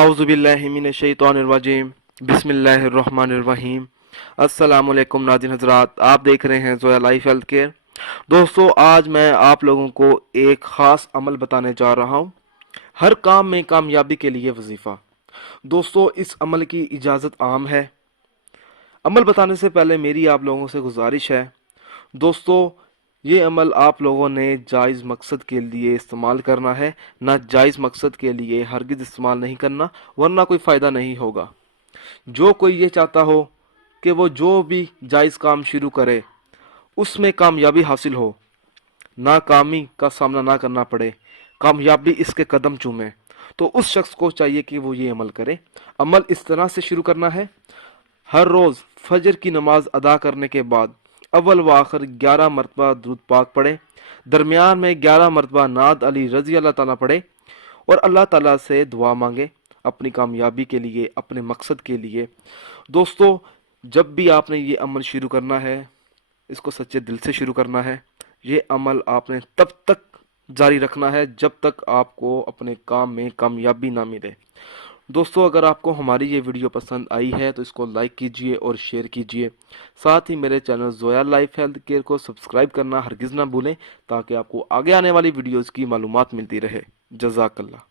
आउज़ुबिल्लाहिमिनश्शैतानिर्रजीम बिस्मिल्लाहिर्रहमानिर्रहीम। अस्सलाम वालेकुम नाज़रीन हज़रात, आप देख रहे हैं ज़ोया लाइफ हेल्थ केयर। दोस्तों, आज मैं आप लोगों को एक ख़ास अमल बताने जा रहा हूँ। हर काम में कामयाबी के लिए वजीफ़ा। दोस्तों, इस अमल की इजाज़त आम है। अमल बताने से पहले मेरी आप लोगों से गुजारिश है, दोस्तों, ये अमल आप लोगों ने जायज़ मकसद के लिए इस्तेमाल करना है, ना जायज़ मकसद के लिए हरगिज़ इस्तेमाल नहीं करना, वरना कोई फ़ायदा नहीं होगा। जो कोई ये चाहता हो कि वो जो भी जायज़ काम शुरू करे उसमें कामयाबी हासिल हो, नाकामी का सामना ना करना पड़े, कामयाबी इसके कदम चूमे, तो उस शख्स को चाहिए कि वो ये अमल करे। अमल इस तरह से शुरू करना है, हर रोज़ फजर की नमाज अदा करने के बाद अव्वल व आखिर 11 मरतबा दुरूद पाक पढ़े, दरमियान में 11 मरतबा नाद अली रज़ी अल्लाह ताला पढ़े और अल्लाह ताला से दुआ मांगे अपनी कामयाबी के लिए, अपने मकसद के लिए। दोस्तों, जब भी आपने ये अमल शुरू करना है, इसको सच्चे दिल से शुरू करना है। ये अमल आपने तब तक जारी रखना है जब तक आपको अपने काम में कामयाबी ना मिले। दोस्तों, अगर आपको हमारी ये वीडियो पसंद आई है तो इसको लाइक कीजिए और शेयर कीजिए। साथ ही मेरे channel Zoya life health care को सब्सक्राइब करना हरगिज़ ना भूलें, ताकि आपको आगे आने वाली वीडियोज़ की मालूमात मिलती रहे। जज़ाकल्लाह।